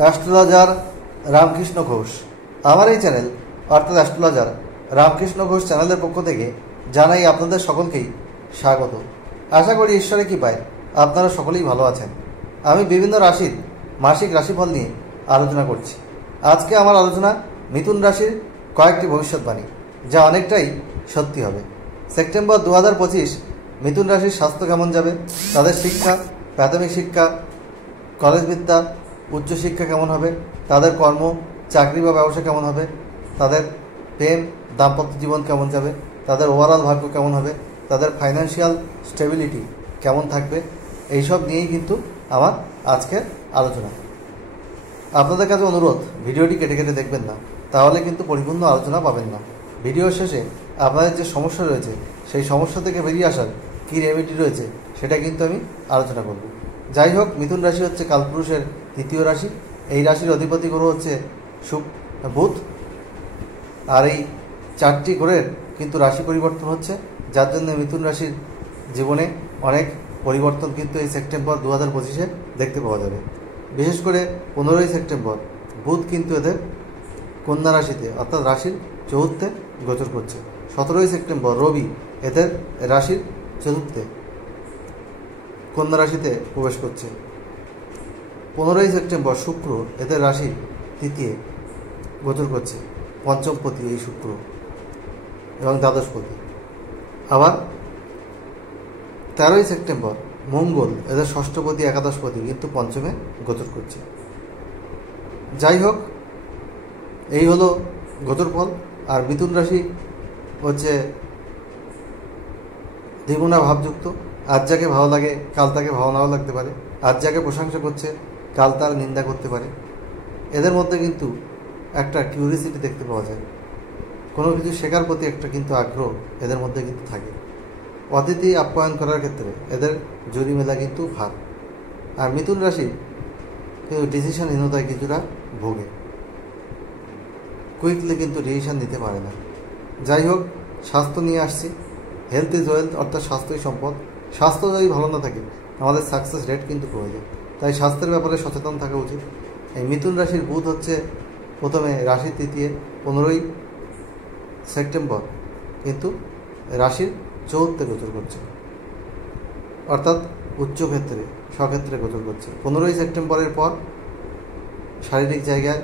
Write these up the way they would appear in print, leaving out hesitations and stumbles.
Astrologer Ramakrishna Ghosh. আমার এই channel অর্থাৎ অ্যাস্ট্রোলজার রামকৃষ্ণ ঘোষ চ্যানেলের পক্ষ থেকে জানাই আপনাদের সকলকেই স্বাগত। আশা করি ঈশ্বরের কৃপায় আপনারা সকলেই ভালো আছেন। আমি বিভিন্ন রাশির মাসিক রাশিফল নিয়ে আলোচনা করছি। আজকে আমার আলোচনা মিথুন রাশির কয়েকটি ভবিষ্যৎবাণী, যা অনেকটাই সত্যি হবে। সেপ্টেম্বর 2025 মিথুন রাশির স্বাস্থ্য কেমন যাবে, তাদের শিক্ষা, প্রাথমিক শিক্ষা, কলেজ বিদ্যা, উচ্চশিক্ষা কেমন হবে, তাদের কর্ম, চাকরি বা ব্যবসা কেমন হবে, তাদের প্রেম দাম্পত্য জীবন কেমন যাবে, তাদের ওভারঅল ভাগ্য কেমন হবে, তাদের ফাইন্যান্সিয়াল স্টেবিলিটি কেমন থাকবে, এইসব নিয়েই কিন্তু আমার আজকের আলোচনা। আপনাদের কাছে অনুরোধ, ভিডিওটি কেটে কেটে দেখবেন না, তাহলে কিন্তু পরিপূর্ণ আলোচনা পাবেন না। ভিডিওর শেষে আপনাদের যে সমস্যা রয়েছে সেই সমস্যা থেকে বেরিয়ে আসার কী রেমেডি রয়েছে সেটা কিন্তু আমি আলোচনা করব। যাই হোক, মিথুন রাশি হচ্ছে কালপুরুষের তৃতীয় রাশি। এই রাশির অধিপতি গ্রহ হচ্ছে বুধ। আর এই 4টি গ্রহের কিন্তু রাশি পরিবর্তন হচ্ছে, যার জন্য মিথুন রাশির জীবনে অনেক পরিবর্তন কিন্তু এই সেপ্টেম্বর 2025 দেখতে পাওয়া যাবে। বিশেষ করে 15ই সেপ্টেম্বর বুধ কিন্তু এদের কন্যা রাশিতে অর্থাৎ রাশির চতুর্থে গোচর করছে। 17ই সেপ্টেম্বর রবি এদের রাশির চতুর্থে কন্যা রাশিতে প্রবেশ করছে। 15ই সেপ্টেম্বর শুক্র এদের রাশির তৃতীয় গোচর করছে, পঞ্চমপতি এই শুক্র এবং দ্বাদশপতি। আবার 13ই সেপ্টেম্বর মঙ্গল এদের ষষ্ঠপতি একাদশপতি কিন্তু পঞ্চমে গোচর করছে। যাই হোক, এই হলো গোচরফল। আর মিথুন রাশি হচ্ছে দ্বিগুণা ভাবযুক্ত। আজ যাকে ভালো লাগে কাল তাকে ভালো নাও লাগতে পারে, আজ যাকে প্রশংসা করছে কাল তার নিন্দা করতে পারে। এদের মধ্যে কিন্তু একটা কিউরিসিটি দেখতে পাওয়া যায়, কোনো কিছু শেখার প্রতি একটা কিন্তু আগ্রহ এদের মধ্যে কিন্তু থাকে। অতিথি আপ্যায়ন করার ক্ষেত্রে এদের জুরি মেলা কিন্তু ভার। আর মিথুন রাশি কিন্তু ডিসিশনহীনতায় কিছুটা ভোগে, কুইকলি কিন্তু ডিসিশন নিতে পারে না। যাই হোক, স্বাস্থ্য নিয়ে আসছি। হেলথ ইজ ওয়েলথ, অর্থাৎ স্বাস্থ্যই সম্পদ। স্বাস্থ্য যদি ভালো না থাকে আমাদের সাকসেস রেট কিন্তু কমে যায়। তাই স্বাস্থ্যের ব্যাপারে সচেতন থাকা উচিত। এই মিথুন রাশির বুধ হচ্ছে প্রথমে রাশির তৃতীয় 15ই সেপ্টেম্বর কিন্তু রাশির চতুর্থে গোচর করছে, অর্থাৎ উচ্চক্ষেত্রে স্বক্ষেত্রে গোচর করছে। 15ই সেপ্টেম্বরের পর শারীরিক জায়গায়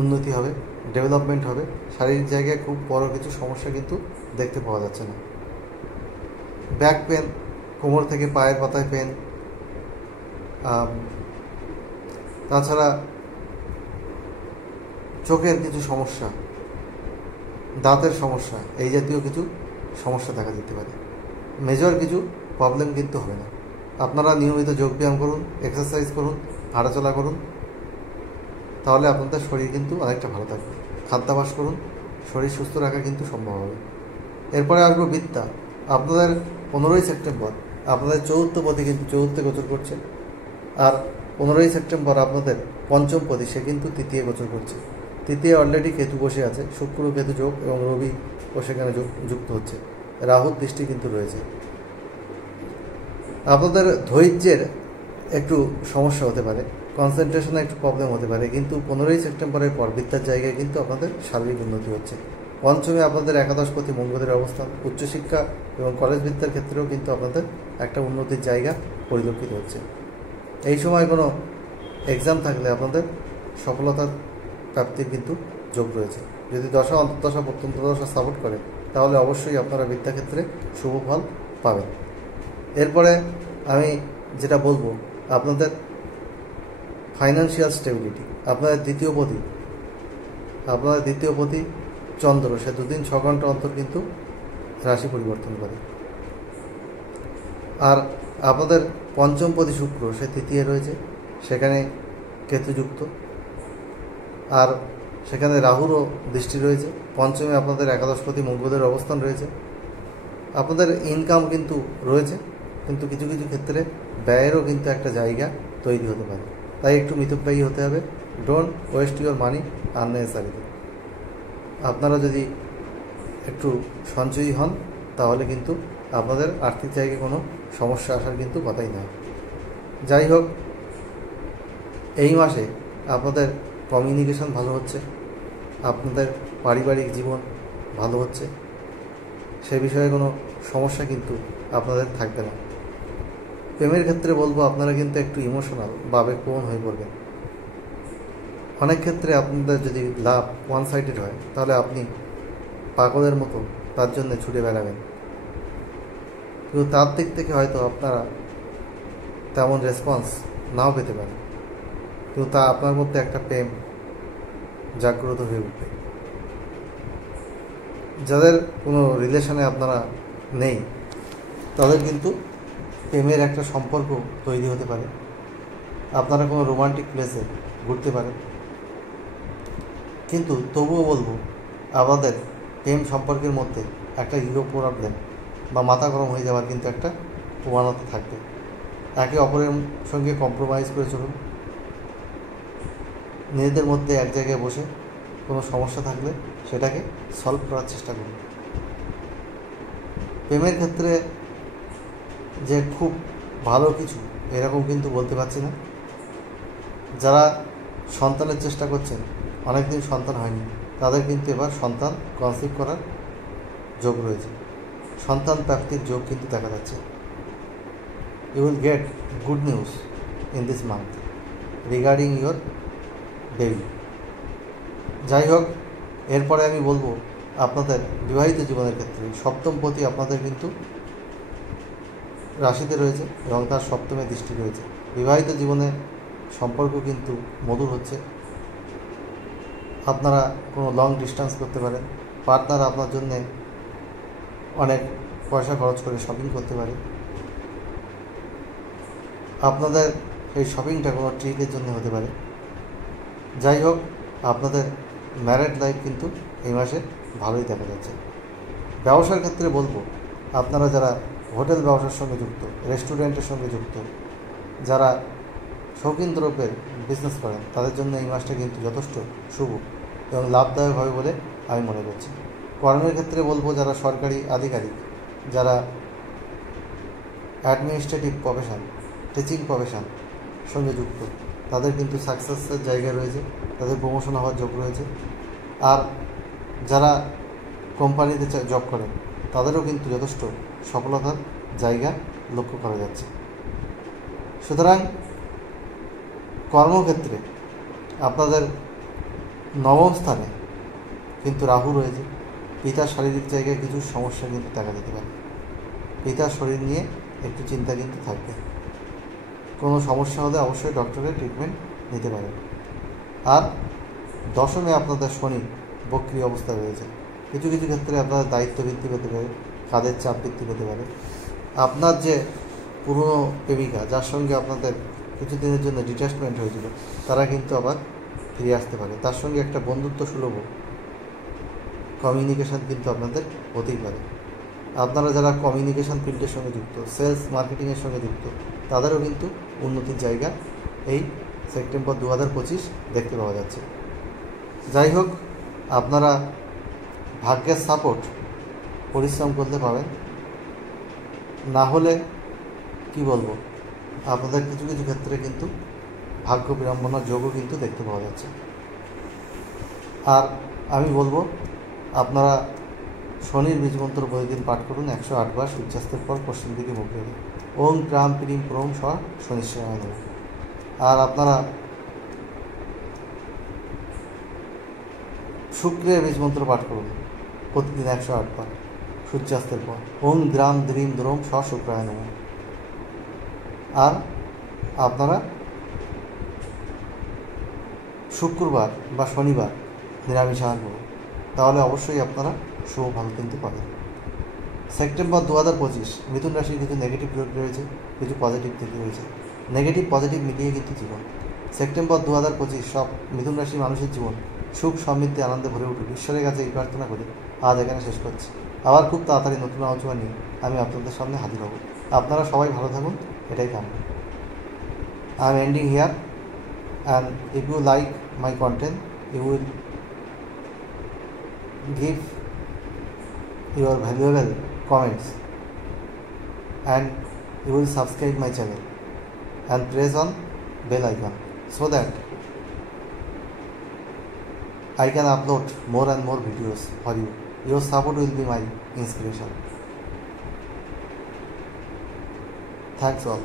উন্নতি হবে, ডেভেলপমেন্ট হবে। শারীরিক জায়গায় খুব বড় কিছু সমস্যা কিন্তু দেখতে পাওয়া যাচ্ছে না। ব্যাক পেন, কোমর থেকে পায়ের পাতায় পেন, তাছাড়া চোখের কিছু সমস্যা, দাঁতের সমস্যা, এই জাতীয় কিছু সমস্যা দেখা যেতে পারে। মেজর কিছু প্রবলেম কিন্তু হবে না। আপনারা নিয়মিত যোগব্যায়াম করুন, এক্সারসাইজ করুন, হাঁটাচলা করুন, তাহলে আপনাদের শরীর কিন্তু অনেকটা ভালো থাকবে। খাদ্যাভ্যাস করুন, শরীর সুস্থ রাখা কিন্তু সম্ভব হবে। এরপরে আসবো বিদ্যা। আপনাদের 15ই সেপ্টেম্বর আপনাদের চতুর্থপতি কিন্তু চতুর্থে গোচর করছে। আর 15ই সেপ্টেম্বর আপনাদের পঞ্চমপতি সে কিন্তু তৃতীয় গোচর করছে। তৃতীয় অলরেডি কেতু বসে আছে, শুক্র কেতু যোগ এবং রবি ও সেখানে যুক্ত হচ্ছে। রাহুর দৃষ্টি কিন্তু রয়েছে। আপনাদের ধৈর্যের একটু সমস্যা হতে পারে, কনসেন্ট্রেশনে একটু প্রবলেম হতে পারে, কিন্তু 15ই সেপ্টেম্বরের পর বিদ্যার জায়গায় কিন্তু আপনাদের শারীরিক উন্নতি হচ্ছে। পঞ্চমে আপনাদের একাদশপতি মঙ্গলের অবস্থান, উচ্চশিক্ষা এবং কলেজ বিদ্যার ক্ষেত্রেও কিন্তু আপনাদের একটা উন্নতির জায়গা পরিলক্ষিত হচ্ছে। এই সময় কোনো এক্সাম থাকলে আপনাদের সফলতার প্রাপ্তির কিন্তু যোগ রয়েছে। যদি দশা অন্তর্দশা প্রত্যন্ত দশা সাপোর্ট করে তাহলে অবশ্যই আপনারা বিদ্যাক্ষেত্রে শুভ ফল পাবেন। এরপরে আমি যেটা বলবো, আপনাদের ফাইন্যান্সিয়াল স্টেবিলিটি। আপনাদের দ্বিতীয় পতি চন্দ্র সে 2 দিন 6 ঘন্টা অন্তর কিন্তু রাশি পরিবর্তন করে। আর আপনাদের পঞ্চমপতি শুক্র সে তৃতীয় রয়েছে, সেখানে কেতুযুক্ত, আর সেখানে রাহুরও দৃষ্টি রয়েছে। পঞ্চমে আপনাদের একাদশপতি মঙ্গলের অবস্থান রয়েছে। আপনাদের ইনকাম কিন্তু রয়েছে, কিন্তু কিছু কিছু ক্ষেত্রে ব্যয়েরও কিন্তু একটা জায়গা তৈরি হতে পারে। তাই একটু মিতব্যয়ী হতে হবে। Don't waste your money unnecessarily. আপনারা যদি একটু সঞ্চয়ী হন তাহলে কিন্তু আপনাদের আর্থিক জায়গায় কোনো সমস্যা আসার কিন্তু কথাই নয়। যাই হোক, এই মাসে আপনাদের কমিউনিকেশন ভালো হচ্ছে, আপনাদের পারিবারিক জীবন ভালো হচ্ছে, সে বিষয়ে কোনো সমস্যা কিন্তু আপনাদের থাকবে না। প্রেমের ক্ষেত্রে বলবো আপনারা কিন্তু একটু ইমোশনাল বা আবেগপ্রবণ হয়ে পড়বেন। অনেক ক্ষেত্রে আপনাদের যদি লাভ ওয়ান সাইডেড হয় তাহলে আপনি পাগলের মতো তার জন্য ছুটে বেড়াবেন, কিন্তু তার দিক থেকে হয়তো আপনারা তেমন রেসপন্স নাও পেতে পারেন, কিন্তু তা আপনার মধ্যে একটা প্রেম জাগ্রত হয়ে উঠবে। যাদের কোনো রিলেশনে আপনারা নেই তাদের কিন্তু প্রেমের একটা সম্পর্ক তৈরি হতে পারে। আপনারা কোনো রোমান্টিক প্লেসে ঘুরতে পারেন, কিন্তু তবুও বলবো আমাদের প্রেম সম্পর্কের মধ্যে একটা ইগো প্রবলেম বা মাথা গরম হয়ে যাওয়ার কিন্তু একটা প্রবণতা থাকবে। একে অপরের সঙ্গে কম্প্রোমাইজ করে চলুন, নিজেদের মধ্যে এক জায়গায় বসে কোনো সমস্যা থাকলে সেটাকে সলভ করার চেষ্টা করুন। প্রেমের ক্ষেত্রে যে খুব ভালো কিছু এরকম কিন্তু বলতে পারছি না। যারা সন্তানের চেষ্টা করছেন, অনেকদিন সন্তান হয়নি, তাদের কিন্তু এবার সন্তান কনসিভ করার যোগ রয়েছে, সন্তান প্রাপ্তির যোগ কিন্তু দেখা যাচ্ছে। You will get good news in this month regarding your baby. যাই হোক, এরপরে আমি বলবো আপনাদের বিবাহিত জীবনের ক্ষেত্রে সপ্তমপতি আপনাদের কিন্তু রাশিতে রয়েছে এবং তার সপ্তমে দৃষ্টি রয়েছে। বিবাহিত জীবনে সম্পর্ক কিন্তু মধুর হচ্ছে। আপনারা কোনো লং ডিস্টেন্স করতে পারেন, পার্টনার আপনার জন্যে অনেক পয়সা খরচ করে শপিং করতে পারে। আপনাদের সেই শপিংটা কোনো ট্রিটের জন্য হতে পারে। যাই হোক, আপনাদের ম্যারেড লাইফ কিন্তু এই মাসে ভালোই দেখা যাচ্ছে। ব্যবসার ক্ষেত্রে বলবো আপনারা যারা হোটেল ব্যবসার সঙ্গে যুক্ত, রেস্টুরেন্টের সঙ্গে যুক্ত, যারা শৌখিন দ্রব্যের বিজনেস করেন, তাদের জন্য এই মাসটা কিন্তু যথেষ্ট শুভ এবং লাভদায়ক হবে বলে আমি মনে করছি। কর্মের ক্ষেত্রে বলবো যারা সরকারি আধিকারিক, যারা অ্যাডমিনিস্ট্রেটিভ প্রফেশন, টিচিং প্রফেশন সঙ্গে যুক্ত, তাদের কিন্তু সাকসেসের জায়গা রয়েছে, তাদের প্রমোশন হওয়ার যোগ রয়েছে। আর যারা কোম্পানিতে জব করেন তাদেরও কিন্তু যথেষ্ট সফলতার জায়গা লক্ষ্য করা যাচ্ছে। সুতরাং কর্মক্ষেত্রে আপনাদের নবম স্থানে কিন্তু রাহু রয়েছে। পিতার শারীরিক জায়গায় কিছু সমস্যা কিন্তু দেখা যেতে পারে। পিতার শরীর নিয়ে একটু চিন্তা কিন্তু থাকবে। কোনো সমস্যা হলে অবশ্যই ডক্টরের ট্রিটমেন্ট নিতে পারেন। আর দশমে আপনাদের শনি বক্রী অবস্থা রয়েছে। কিছু কিছু ক্ষেত্রে আপনাদের দায়িত্ব বৃদ্ধি পেতে পারে, কাজের চাপ বৃদ্ধি পেতে পারে। আপনার যে পুরনো প্রেমিকা, যার সঙ্গে আপনাদের কিছুদিনের জন্য ডিট্যাচমেন্ট হয়েছিল, তারা কিন্তু আবার ফিরে আসতে পারে। তার সঙ্গে একটা বন্ধুত্ব সুলভ কমিউনিকেশান কিন্তু আপনাদের হতেই পারে। আপনারা যারা কমিউনিকেশান ফিল্ডের সঙ্গে যুক্ত, সেলস মার্কেটিংয়ের সঙ্গে যুক্ত, তাদেরও কিন্তু উন্নতির জায়গা এই সেপ্টেম্বর 2025 দেখতে পাওয়া যাচ্ছে। যাই হোক, আপনারা ভাগ্যের সাপোর্ট পরিশ্রম করতে পাবেন, না হলে কি বলবো, আপনাদের কিছু কিছু ক্ষেত্রে কিন্তু ভাগ্য বিড়ম্বনার যোগও কিন্তু দেখতে পাওয়া যাচ্ছে। আর আমি বলবো আপনারা শনির বীজমন্ত্র প্রতিদিন পাঠ করুন 108 বার সূর্যাস্তের পর পশ্চিম দিকে মুখ রেখে। ওম ক্রাম প্রিম প্রোম স শনিশ্চয় দেব। আর আপনারা শুক্রের বীজমন্ত্র পাঠ করুন প্রতিদিন 108 বার সূর্যাস্তের পর। ওম দ্রাম দ্রিম দ্রোম স শুক্রায় নম। আর আপনারা শুক্রবার বা শনিবার নিরামিষ আহার করুন, তাহলে অবশ্যই আপনারা শুভ ফল কিন্তু পাবেন। সেপ্টেম্বর 2025 মিথুন রাশির কিছু নেগেটিভ দিক রয়েছে, কিছু পজিটিভ দিক রয়েছে। নেগেটিভ পজিটিভ মিলিয়ে কিন্তু জীবন। সেপ্টেম্বর 2025 সব মিথুন রাশির মানুষের জীবন সুখ সমৃদ্ধি আনন্দে ভরে উঠুক, ঈশ্বরের কাছে এই প্রার্থনা করে আজ এখানে শেষ করছি। আবার খুব তাড়াতাড়ি নতুন আলোচনা নিয়ে আমি আপনাদের সামনে হাজির হব। আপনারা সবাই ভালো থাকুন, এটাই কামনা। I am ending here, and if you like my content, you will give your valuable comments and you will subscribe my channel and press on bell icon so that I can upload more and more videos for you. Your support will be my inspiration. Thanks all.